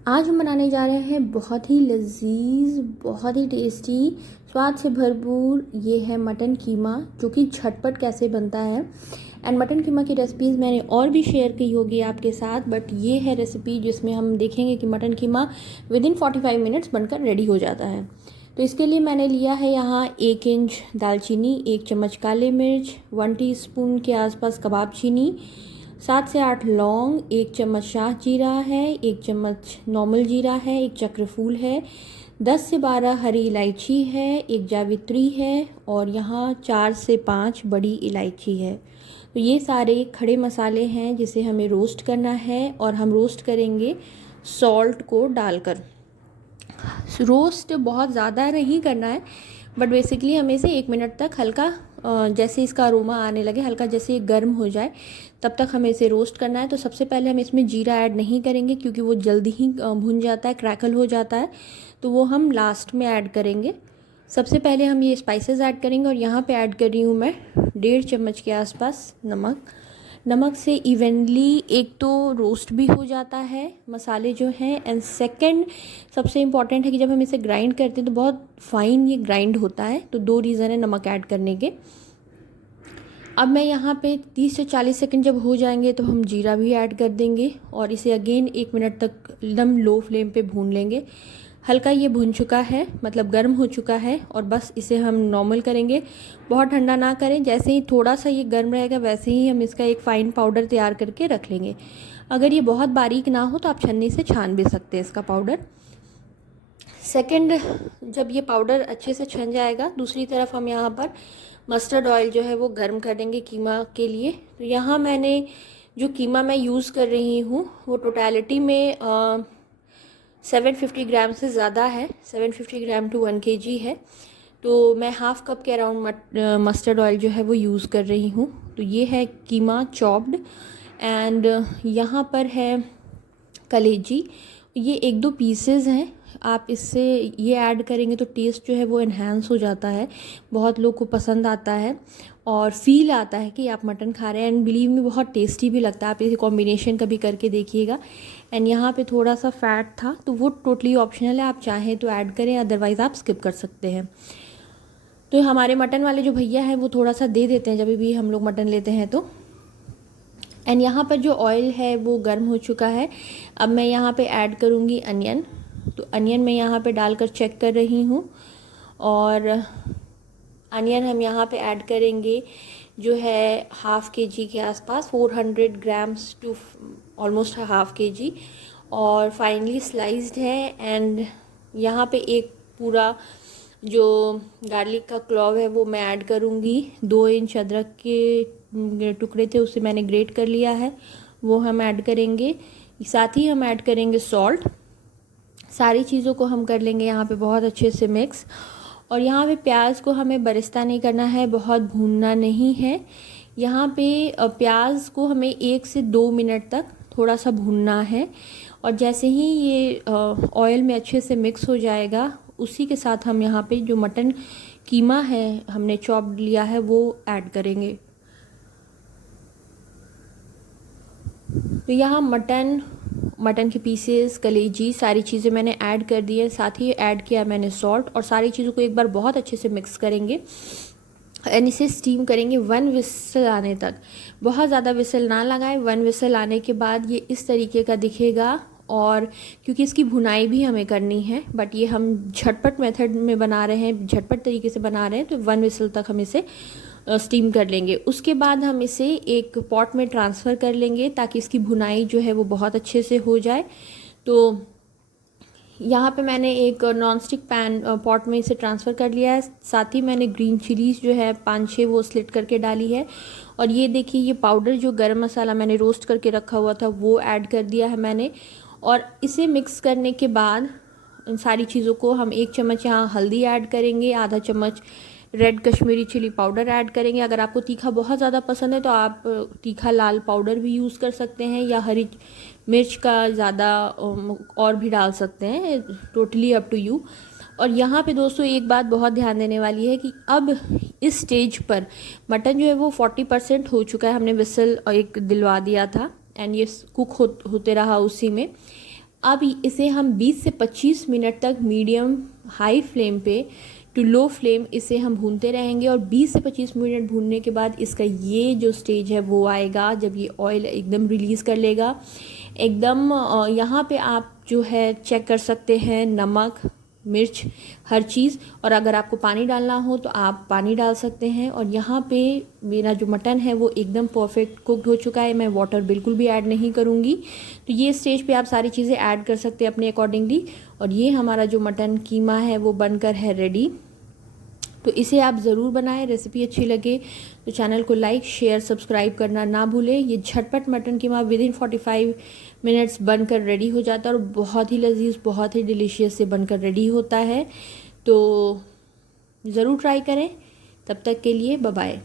आज हम बनाने जा रहे हैं बहुत ही लजीज, बहुत ही टेस्टी, स्वाद से भरपूर। ये है मटन कीमा, जो कि झटपट कैसे बनता है। एंड मटन कीमा की रेसिपीज़ मैंने और भी शेयर की होगी आपके साथ, बट ये है रेसिपी जिसमें हम देखेंगे कि मटन कीमा विदिन 45 मिनट्स बनकर रेडी हो जाता है। तो इसके लिए मैंने लिया है यहाँ 1 इंच दालचीनी, 1 चम्मच काले मिर्च, 1 टीस्पून के आसपास कबाब चीनी, 7 से 8 लौंग, 1 चम्मच शाह जीरा है, 1 चम्मच नॉर्मल जीरा है, 1 चक्रफूल है, 10 से 12 हरी इलायची है, 1 जावित्री है और यहाँ 4 से 5 बड़ी इलायची है। तो ये सारे खड़े मसाले हैं जिसे हमें रोस्ट करना है और हम रोस्ट करेंगे सॉल्ट को डालकर। रोस्ट बहुत ज़्यादा नहीं करना है, बट बेसिकली हमें इसे 1 मिनट तक हल्का जैसे इसका अरोमा आने लगे, हल्का जैसे ये गर्म हो जाए तब तक हमें इसे रोस्ट करना है। तो सबसे पहले हम इसमें जीरा ऐड नहीं करेंगे क्योंकि वो जल्दी ही भुन जाता है, क्रैकल हो जाता है, तो वो हम लास्ट में ऐड करेंगे। सबसे पहले हम ये स्पाइसेस ऐड करेंगे और यहाँ पे ऐड कर रही हूँ मैं 1.5 चम्मच के आसपास नमक। नमक से इवनली एक तो रोस्ट भी हो जाता है मसाले जो हैं, एंड सेकंड सबसे इम्पॉर्टेंट है कि जब हम इसे ग्राइंड करते हैं तो बहुत फाइन ये ग्राइंड होता है। तो 2 रीज़न है नमक ऐड करने के। अब मैं यहाँ पे 30 से 40 सेकंड जब हो जाएंगे तो हम जीरा भी ऐड कर देंगे और इसे अगेन 1 मिनट तक एकदम लो फ्लेम पे भून लेंगे। हल्का ये भुन चुका है, मतलब गर्म हो चुका है, और बस इसे हम नॉर्मल करेंगे, बहुत ठंडा ना करें। जैसे ही थोड़ा सा ये गर्म रहेगा वैसे ही हम इसका एक फ़ाइन पाउडर तैयार करके रख लेंगे। अगर ये बहुत बारीक ना हो तो आप छन्नी से छान भी सकते हैं इसका पाउडर। सेकंड, जब ये पाउडर अच्छे से छन जाएगा, दूसरी तरफ हम यहाँ पर मस्टर्ड ऑयल जो है वो गर्म कर देंगे कीमा के लिए। तो यहाँ मैंने जो कीमा मैं यूज़ कर रही हूँ वो टोटलिटी में 750 ग्राम से ज़्यादा है, 750 ग्राम टू 1 kg है। तो मैं हाफ़ कप के अराउंड मस्टर्ड ऑयल जो है वो यूज़ कर रही हूँ। तो ये है कीमा चॉप्ड, एंड यहाँ पर है कलेजी। ये 1-2 पीसेस हैं, आप इससे ये ऐड करेंगे तो टेस्ट जो है वो इन्हांस हो जाता है, बहुत लोग को पसंद आता है और फील आता है कि आप मटन खा रहे हैं, एंड बिलीव में बहुत टेस्टी भी लगता है। आप इसे कॉम्बिनेशन कभी करके देखिएगा। एंड यहाँ पे थोड़ा सा फैट था तो वो टोटली ऑप्शनल है, आप चाहें तो ऐड करें, अदरवाइज़ आप स्किप कर सकते हैं। तो हमारे मटन वाले जो भैया हैं वो थोड़ा सा दे देते हैं जब भी हम लोग मटन लेते हैं तो। एंड यहाँ पर जो ऑयल है वो गर्म हो चुका है। अब मैं यहाँ पे ऐड करूँगी अनियन। तो अनियन मैं यहाँ पे डालकर चेक कर रही हूँ, और अनियन हम यहाँ पे ऐड करेंगे जो है हाफ़ kg के आसपास, 400 grams to almost half kg, और फाइनली स्लाइस्ड है। एंड यहाँ पे एक पूरा जो गार्लिक का क्लॉव है वो मैं ऐड करूँगी। 2 इंच अदरक के टुकड़े थे उसे मैंने ग्रेट कर लिया है, वो हम ऐड करेंगे। साथ ही हम ऐड करेंगे सॉल्ट। सारी चीज़ों को हम कर लेंगे यहाँ पे बहुत अच्छे से मिक्स। और यहाँ पे प्याज को हमें बरिस्ता नहीं करना है, बहुत भूनना नहीं है। यहाँ पे प्याज को हमें 1 से 2 मिनट तक थोड़ा सा भूनना है, और जैसे ही ये ऑयल में अच्छे से मिक्स हो जाएगा उसी के साथ हम यहाँ पे जो मटन कीमा है हमने चॉप लिया है वो ऐड करेंगे। तो यहाँ मटन के पीसेस, कलेजी, सारी चीज़ें मैंने ऐड कर दी है। साथ ही ऐड किया मैंने सॉल्ट, और सारी चीज़ों को एक बार बहुत अच्छे से मिक्स करेंगे एंड इसे स्टीम करेंगे 1 विसल आने तक। बहुत ज़्यादा विसल ना लगाएं। 1 विसल आने के बाद ये इस तरीके का दिखेगा, और क्योंकि इसकी भुनाई भी हमें करनी है, बट ये हम झटपट मेथड में बना रहे हैं, झटपट तरीके से बना रहे हैं, तो 1 विसल तक हम इसे स्टीम कर लेंगे। उसके बाद हम इसे एक पॉट में ट्रांसफ़र कर लेंगे ताकि इसकी भुनाई जो है वो बहुत अच्छे से हो जाए। तो यहाँ पे मैंने एक नॉन स्टिक पैन पॉट में इसे ट्रांसफ़र कर लिया है। साथ ही मैंने ग्रीन चिलीज़ जो है 5-6 वो स्लिट करके डाली है, और ये देखिए ये पाउडर जो गरम मसाला मैंने रोस्ट करके रखा हुआ था वो ऐड कर दिया है मैंने। और इसे मिक्स करने के बाद इन सारी चीज़ों को हम 1 चम्मच यहाँ हल्दी ऐड करेंगे, आधा चम्मच red Kashmiri chilli powder add करेंगे। अगर आपको तीखा बहुत ज़्यादा पसंद है तो आप तीखा लाल पाउडर भी यूज़ कर सकते हैं, या हरी मिर्च का ज़्यादा और भी डाल सकते हैं, टोटली अप टू यू। और यहाँ पे दोस्तों एक बात बहुत ध्यान देने वाली है कि अब इस स्टेज पर मटन जो है वो 40% हो चुका है, हमने विसल एक दिलवा दिया था, एंड ये कुक होते रहा उसी में। अब इसे हम 20 से 25 मिनट तक मीडियम हाई फ्लेम पे टू लो फ्लेम इसे हम भूनते रहेंगे। और 20 से 25 मिनट भूनने के बाद इसका ये जो स्टेज है वो आएगा जब ये ऑयल एकदम रिलीज़ कर लेगा एकदम। यहाँ पे आप जो है चेक कर सकते हैं नमक, मिर्च, हर चीज़। और अगर आपको पानी डालना हो तो आप पानी डाल सकते हैं। और यहाँ पे मेरा जो मटन है वो एकदम परफेक्ट कुकड हो चुका है, मैं वाटर बिल्कुल भी ऐड नहीं करूँगी। तो ये स्टेज पे आप सारी चीज़ें ऐड कर सकते हैं अपने अकॉर्डिंगली। और ये हमारा जो मटन कीमा है वो बनकर है रेडी। तो इसे आप ज़रूर बनाएं। रेसिपी अच्छी लगे तो चैनल को लाइक, शेयर, सब्सक्राइब करना ना भूलें। ये झटपट मटन कीमा विदिन 45 मिनट्स बनकर रेडी हो जाता है और बहुत ही लजीज, बहुत ही डिलीशियस से बनकर रेडी होता है। तो ज़रूर ट्राई करें। तब तक के लिए बाय बाय।